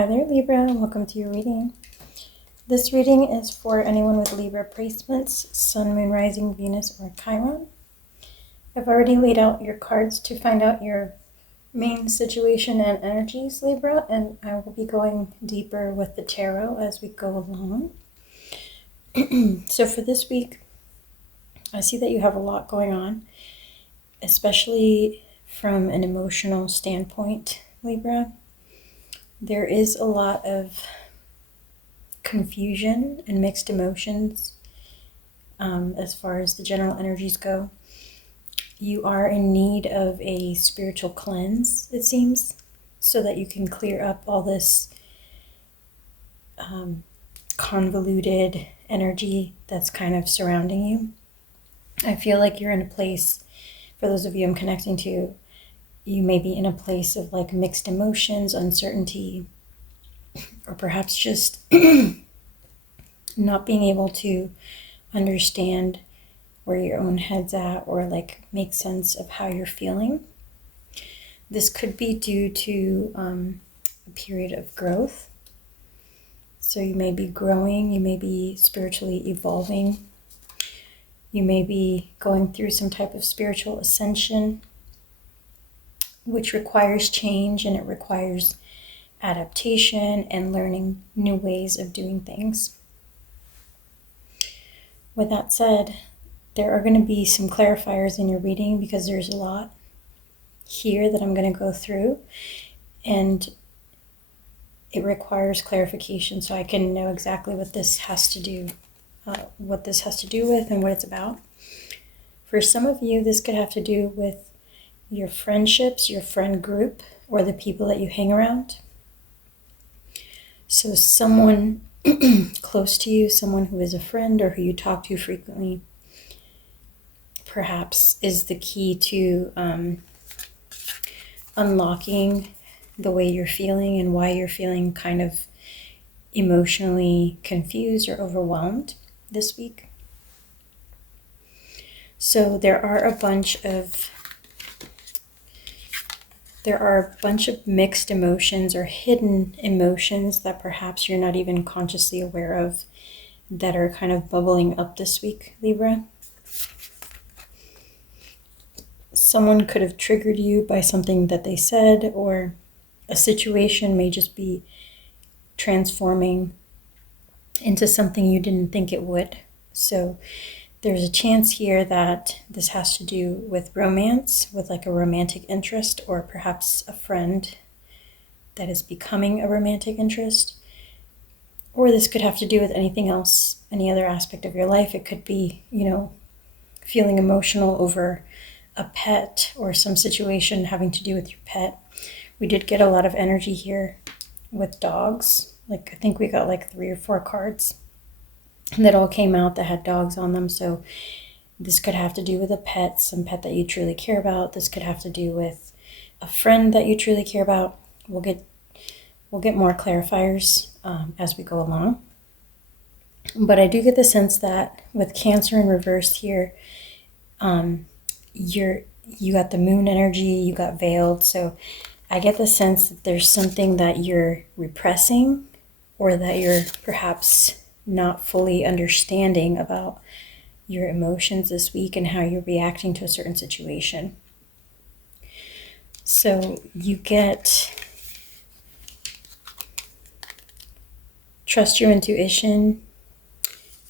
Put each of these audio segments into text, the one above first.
Hi there, Libra. Welcome to your reading. This reading is for anyone with Libra placements, Sun, Moon, Rising, Venus, or Chiron. I've already laid out your cards to find out your main situation and energies, Libra, and I will be going deeper with the tarot as we go along. So for this week, I see that you have a lot going on, especially from an emotional standpoint, Libra. There is a lot of confusion and mixed emotions as far as the general energies go. You are in need of a spiritual cleanse, it seems, so that you can clear up all this convoluted energy that's kind of surrounding you. I feel like you're in a place, for those of you I'm connecting to, you may be in a place of like mixed emotions, uncertainty, or perhaps just not being able to understand where your own head's at or like make sense of how you're feeling. This could be due to a period of growth. So you may be growing, you may be spiritually evolving, you may be going through some type of spiritual ascension, which requires change, and it requires adaptation and learning new ways of doing things. With that said, there are going to be some clarifiers in your reading because there's a lot here that I'm going to go through, and it requires clarification so I can know exactly what this has to do, with and what it's about. For some of you, this could have to do with your friendships, your friend group, or the people that you hang around. So someone close to you, someone who is a friend or who you talk to frequently, perhaps is the key to unlocking the way you're feeling and why you're feeling kind of emotionally confused or overwhelmed this week. So there are a bunch of mixed emotions or hidden emotions that perhaps you're not even consciously aware of that are kind of bubbling up this week, Libra. Someone could have triggered you by something that they said, or a situation may just be transforming into something you didn't think it would. So there's a chance here that this has to do with romance, with like a romantic interest, or perhaps a friend that is becoming a romantic interest. Or this could have to do with anything else, any other aspect of your life. It could be, feeling emotional over a pet or some situation having to do with your pet. We did get a lot of energy here with dogs. Like I think we got like 3 or 4 cards that all came out that had dogs on them. So this could have to do with a pet, some pet that you truly care about. This could have to do with a friend that you truly care about. We'll get more clarifiers as we go along. But I do get the sense that with Cancer in reverse here, you got the moon energy, you got veiled. So I get the sense that there's something that you're repressing, or that you're perhaps not fully understanding about your emotions this week and how you're reacting to a certain situation. So you get trust your intuition,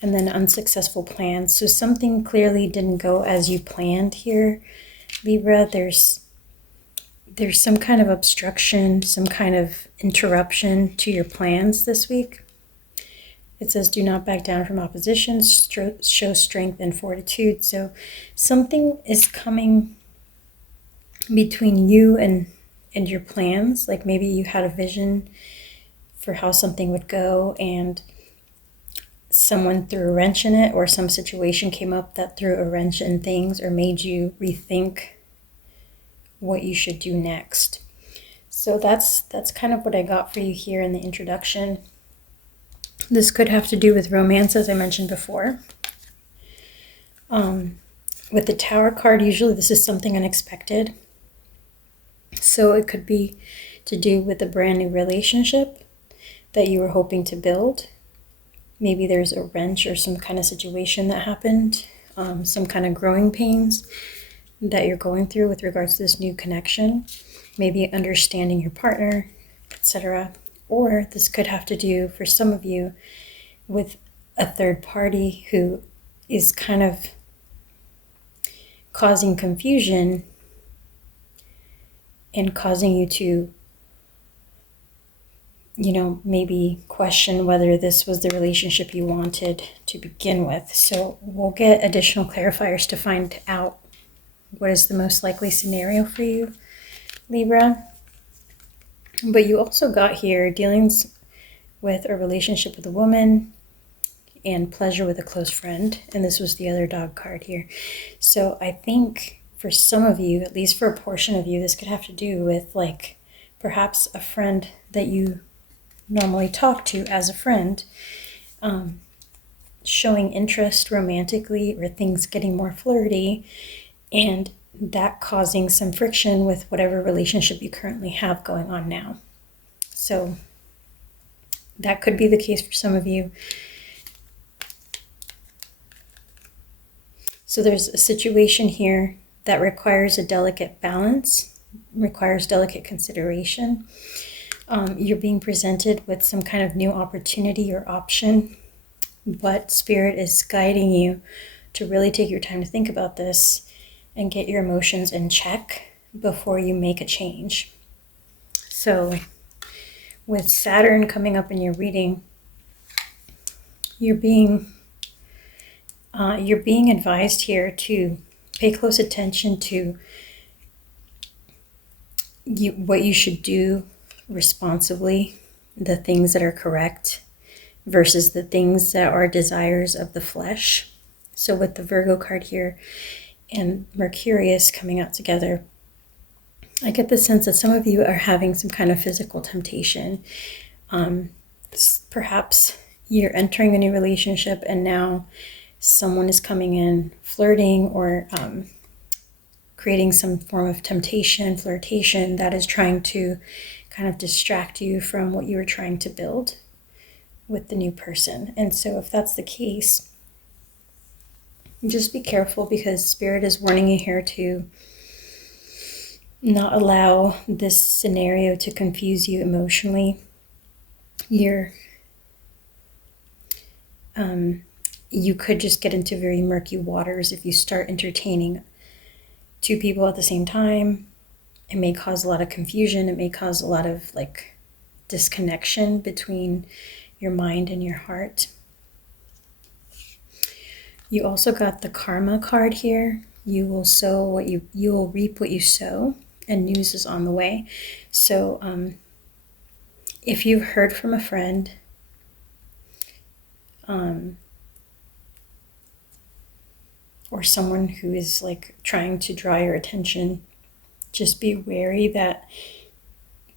and then unsuccessful plans. So something clearly didn't go as you planned here, Libra. There's some kind of obstruction, some kind of interruption to your plans this week. It says, do not back down from opposition, show strength and fortitude. So something is coming between you and your plans. Like maybe you had a vision for how something would go, and someone threw a wrench in it, or some situation came up that threw a wrench in things or made you rethink what you should do next. So that's kind of what I got for you here in the introduction. This could have to do with romance, as I mentioned before. With the Tower card, usually this is something unexpected. So it could be to do with a brand new relationship. that you were hoping to build. Maybe there's a wrench or some kind of situation that happened, some kind of growing pains that you're going through with regards to this new connection, maybe understanding your partner, etc. Or this could have to do, for some of you, with a third party who is kind of causing confusion and causing you to, maybe question whether this was the relationship you wanted to begin with. So we'll get additional clarifiers to find out what is the most likely scenario for you, Libra. But you also got here dealings with a relationship with a woman and pleasure with a close friend. And this was the other dog card here. So I think for some of you, at least for a portion of you, this could have to do with like perhaps a friend that you normally talk to as a friend, showing interest romantically or things getting more flirty, and that causing some friction with whatever relationship you currently have going on now. So that could be the case for some of you. So there's a situation here that requires a delicate balance, requires delicate consideration. You're being presented with some kind of new opportunity or option, but Spirit is guiding you to really take your time to think about this and get your emotions in check before you make a change. So with Saturn coming up in your reading, you're being advised here to pay close attention to what you should do responsibly, the things that are correct versus the things that are desires of the flesh. So with the Virgo card here and Mercurius coming out together, I get the sense that some of you are having some kind of physical temptation. Perhaps you're entering a new relationship and now someone is coming in flirting or creating some form of flirtation that is trying to kind of distract you from what you were trying to build with the new person. And so if that's the case, just be careful, because Spirit is warning you here to not allow this scenario to confuse you emotionally. You could just get into very murky waters if you start entertaining two people at the same time. It may cause a lot of confusion. It may cause a lot of disconnection between your mind and your heart. You also got the Karma card here. You will sow what you will reap what you sow, and news is on the way. So if you've heard from a friend, or someone who is trying to draw your attention, just be wary that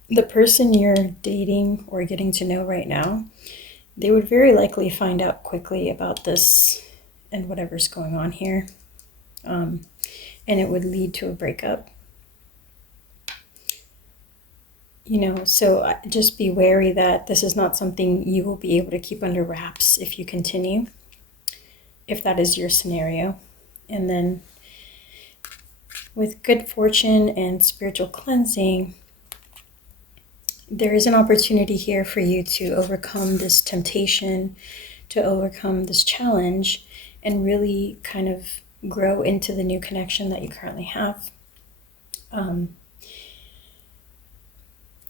the person you're dating or getting to know right now, they would very likely find out quickly about this and whatever's going on here. And it would lead to a breakup. So just be wary that this is not something you will be able to keep under wraps if you continue, if that is your scenario. And then with good fortune and spiritual cleansing, there is an opportunity here for you to overcome this temptation, to overcome this challenge, and really kind of grow into the new connection that you currently have.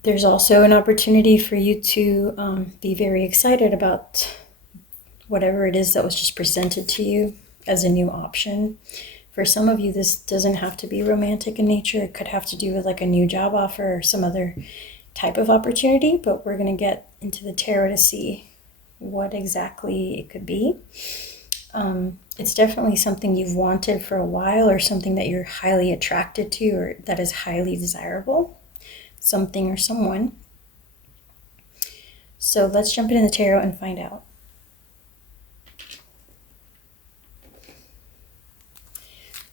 There's also an opportunity for you to be very excited about whatever it is that was just presented to you as a new option. For some of you, this doesn't have to be romantic in nature. It could have to do with a new job offer or some other type of opportunity, but we're going to get into the tarot to see what exactly it could be. It's definitely something you've wanted for a while, or something that you're highly attracted to, or that is highly desirable, something or someone. So let's jump into the tarot and find out.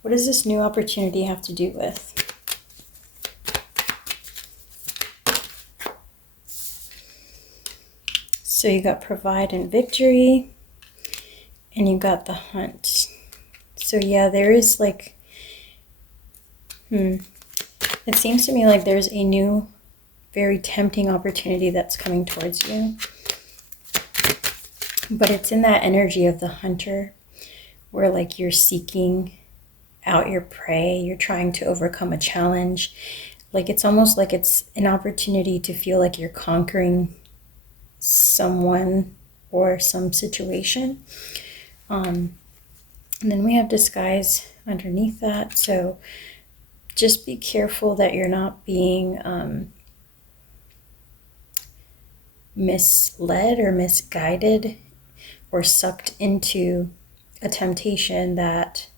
What does this new opportunity have to do with? So you got provide and victory, and you got the hunt. So yeah, there is like, it seems to me like there's a new, very tempting opportunity that's coming towards you. But it's in that energy of the hunter, where like you're seeking out your prey, you're trying to overcome a challenge. Like it's almost like it's an opportunity to feel like you're conquering someone or some situation. And then we have disguise underneath that. So just be careful that you're not being misled or misguided or sucked into a temptation that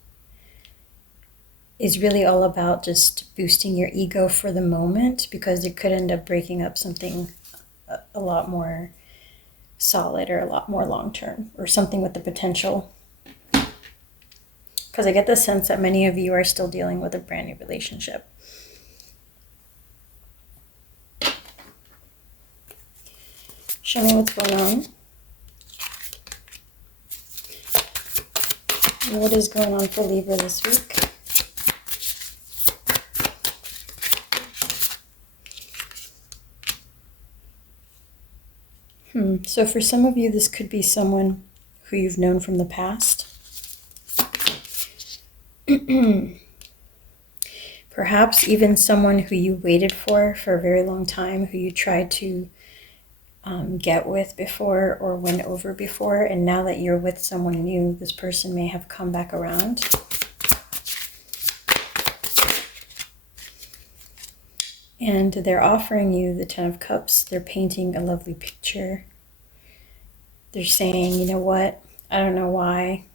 is really all about just boosting your ego for the moment, because it could end up breaking up something a lot more solid or a lot more long-term, or something with the potential. Because I get the sense that many of you are still dealing with a brand new relationship. Show me what's going on. What is going on for Libra this week? So for some of you, this could be someone who you've known from the past. Perhaps even someone who you waited for a very long time, who you tried to get with before or win over before, and now that you're with someone new, this person may have come back around. And they're offering you the Ten of Cups. They're painting a lovely picture. They're saying, you know what, I don't know why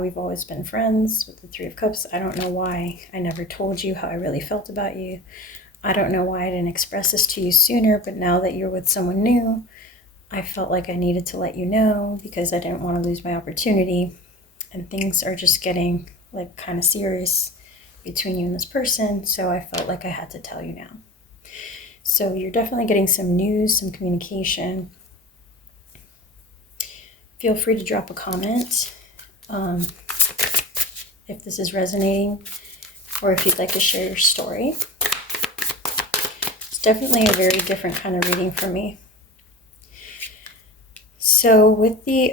we've always been friends, with the Three of Cups. I don't know why I never told you how I really felt about you. I don't know why I didn't express this to you sooner, but now that you're with someone new, I felt like I needed to let you know because I didn't want to lose my opportunity. And things are just getting like kind of serious between you and this person, so I felt like I had to tell you now. So you're definitely getting some news, some communication. Feel free to drop a comment if this is resonating, or if you'd like to share your story. It's definitely a very different kind of reading for me. So with the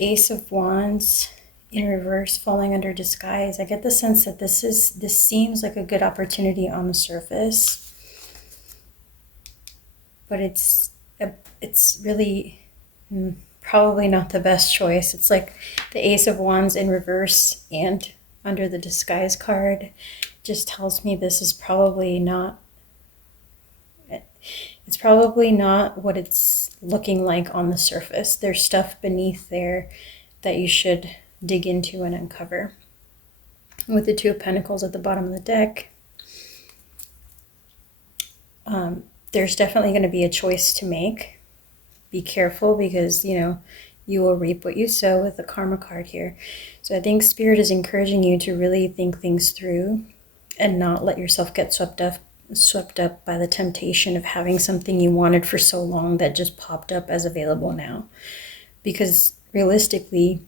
Ace of Wands in reverse falling under disguise, I get the sense that this seems like a good opportunity on the surface, but it's really probably not the best choice. It's like the Ace of Wands in reverse and under the disguise card just tells me this is probably not, it's probably not what it's looking like on the surface. There's stuff beneath there that you should dig into and uncover. With the Two of Pentacles at the bottom of the deck, there's definitely going to be a choice to make. Be careful, because you will reap what you sow, with the Karma card here. So I think Spirit is encouraging you to really think things through and not let yourself get swept up by the temptation of having something you wanted for so long that just popped up as available now. Because realistically,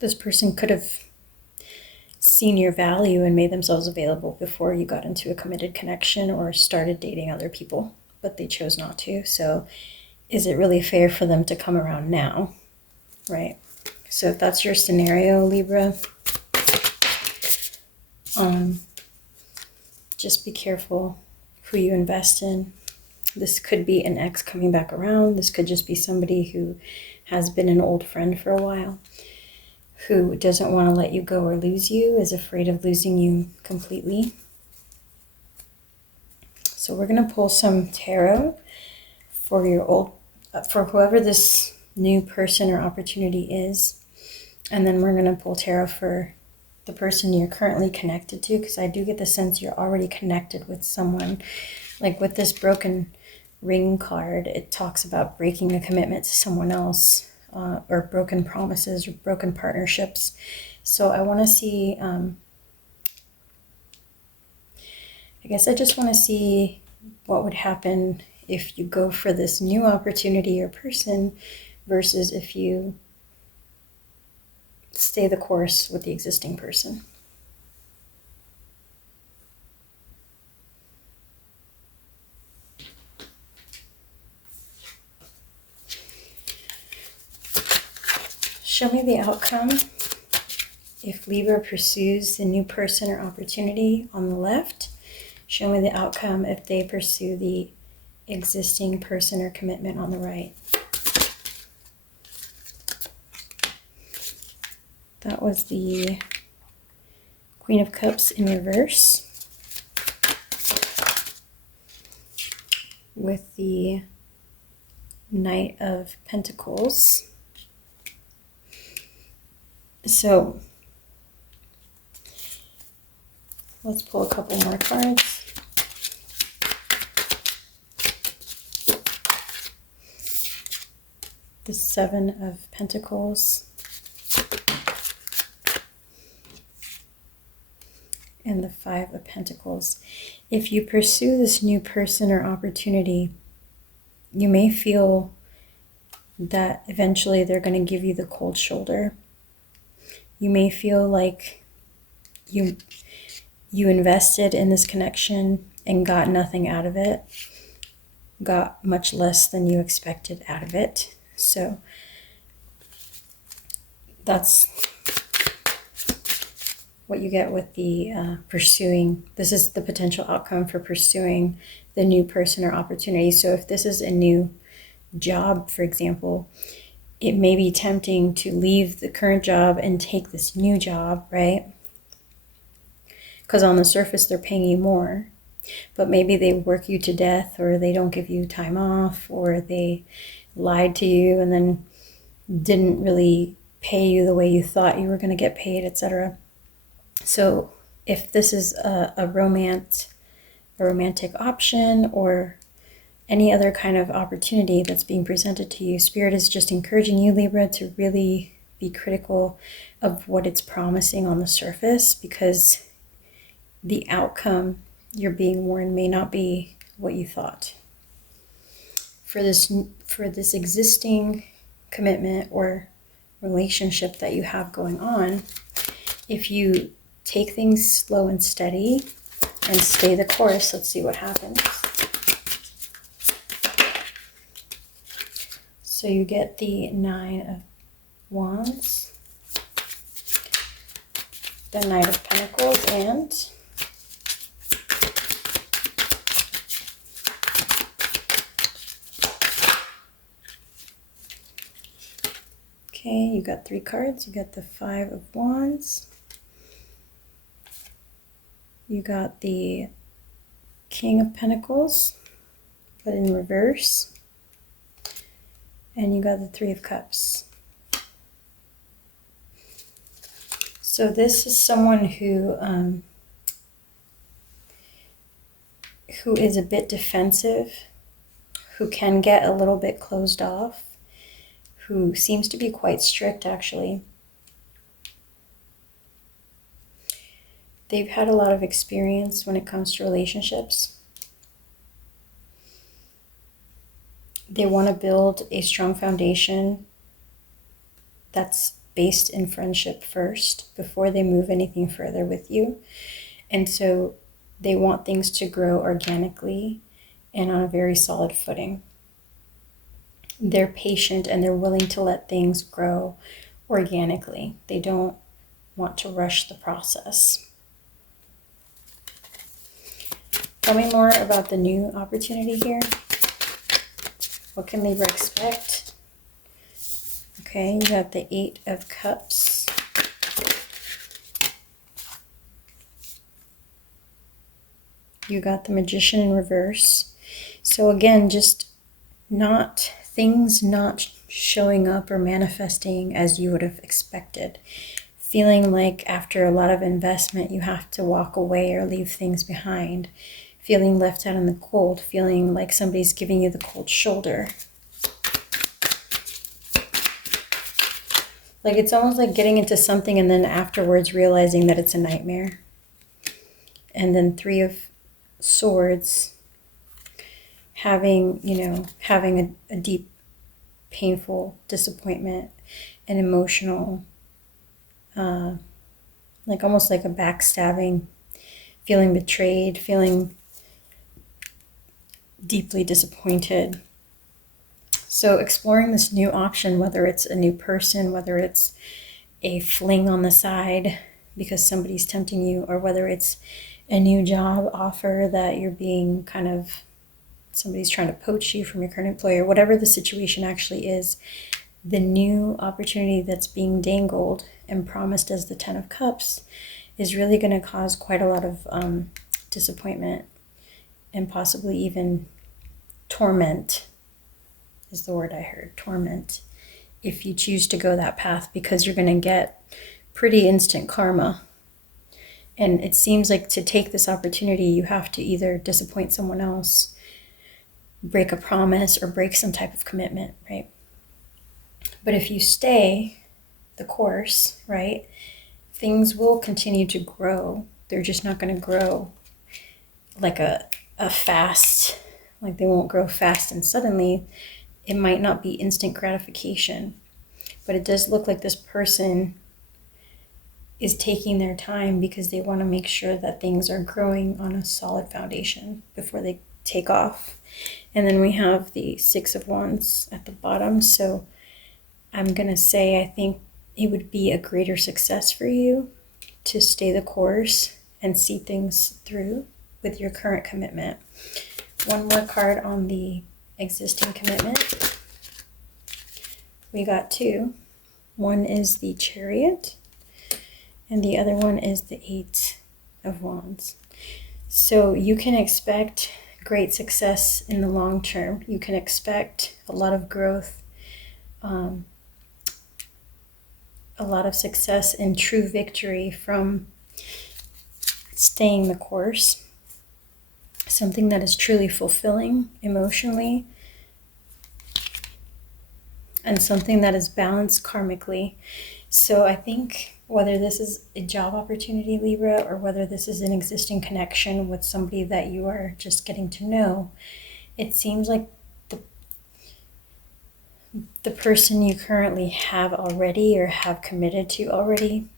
this person could have seen your value and made themselves available before you got into a committed connection or started dating other people, but they chose not to. So is it really fair for them to come around now, right? So if that's your scenario, Libra, just be careful who you invest in. This could be an ex coming back around. This could just be somebody who has been an old friend for a while, who doesn't want to let you go or lose you, is afraid of losing you completely. So we're going to pull some tarot for whoever this new person or opportunity is. And then we're going to pull tarot for the person you're currently connected to, because I do get the sense you're already connected with someone. Like with this broken ring card, it talks about breaking a commitment to someone else, or broken promises or broken partnerships. So I want to see, I guess I just want to see what would happen if you go for this new opportunity or person versus if you stay the course with the existing person. Show me the outcome if Libra pursues the new person or opportunity on the left. Show me the outcome if they pursue the existing person or commitment on the right. That was the Queen of Cups in reverse with the Knight of Pentacles. So let's pull a couple more cards. The Seven of Pentacles and the Five of Pentacles. If you pursue this new person or opportunity, you may feel that eventually they're going to give you the cold shoulder. You may feel like you invested in this connection and got nothing out of it, got much less than you expected out of it. So that's what you get with the pursuing. This is the potential outcome for pursuing the new person or opportunity. So if this is a new job, for example, it may be tempting to leave the current job and take this new job, right? Because on the surface, they're paying you more, but maybe they work you to death, or they don't give you time off, or they lied to you and then didn't really pay you the way you thought you were going to get paid, etc. So if this is a romantic option or any other kind of opportunity that's being presented to you, Spirit is just encouraging you, Libra, to really be critical of what it's promising on the surface, because the outcome you're being warned may not be what you thought. For this existing commitment or relationship that you have going on, if you take things slow and steady and stay the course, let's see what happens. So you get the Nine of Wands, the Knight of Pentacles, and okay, you got three cards. You got the Five of Wands, you got the King of Pentacles, but in reverse, and you got the Three of Cups. So this is someone who is a bit defensive, who can get a little bit closed off, who seems to be quite strict, actually. They've had a lot of experience when it comes to relationships. They want to build a strong foundation that's based in friendship first before they move anything further with you. And so they want things to grow organically and on a very solid footing. They're patient and they're willing to let things grow organically. They don't want to rush the process. Tell me more about the new opportunity here. What can Libra expect? Okay, you got the Eight of Cups. You got the Magician in reverse. So again, just things not showing up or manifesting as you would have expected. Feeling like after a lot of investment, you have to walk away or leave things behind. Feeling left out in the cold, feeling like somebody's giving you the cold shoulder. Like it's almost like getting into something and then afterwards realizing that it's a nightmare. And then Three of Swords having, having a deep, painful disappointment, an emotional, almost like a backstabbing, feeling betrayed, feeling deeply disappointed. So exploring this new option, whether it's a new person, whether it's a fling on the side because somebody's tempting you, or whether it's a new job offer that you're being somebody's trying to poach you from your current employer, whatever the situation actually is, the new opportunity that's being dangled and promised as the 10 of Cups is really going to cause quite a lot of disappointment and possibly even torment is the word I heard, torment, if you choose to go that path, because you're going to get pretty instant karma. And it seems like to take this opportunity, you have to either disappoint someone else, break a promise, or break some type of commitment, right? But if you stay the course, right, things will continue to grow. They're just not going to grow like a fast, like they won't grow fast and suddenly. It might not be instant gratification, but it does look like this person is taking their time because they want to make sure that things are growing on a solid foundation before they take off. And then we have the 6 of Wands at the bottom. So I'm going to say I think it would be a greater success for you to stay the course and see things through with your current commitment. One more card on the existing commitment. We got 2. One is the Chariot, and the other one is the 8 of Wands. So you can expect great success in the long term. You can expect a lot of growth, a lot of success and true victory from staying the course. Something that is truly fulfilling emotionally, and something that is balanced karmically. So I think whether this is a job opportunity, Libra, or whether this is an existing connection with somebody that you are just getting to know, it seems like the person you currently have already or have committed to already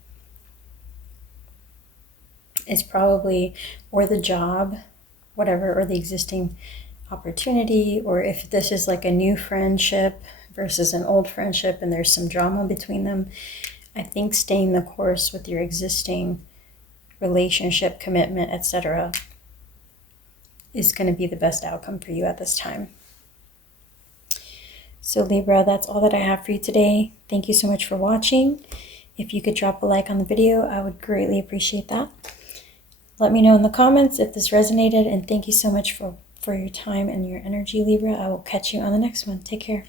is probably, or the job, whatever, or the existing opportunity, or if this is like a new friendship versus an old friendship and there's some drama between them, I think staying the course with your existing relationship, commitment, etc. is going to be the best outcome for you at this time. So Libra, that's all that I have for you today. Thank you so much for watching. If you could drop a like on the video, I would greatly appreciate that. Let me know in the comments if this resonated, and thank you so much for your time and your energy, Libra. I will catch you on the next one. Take care.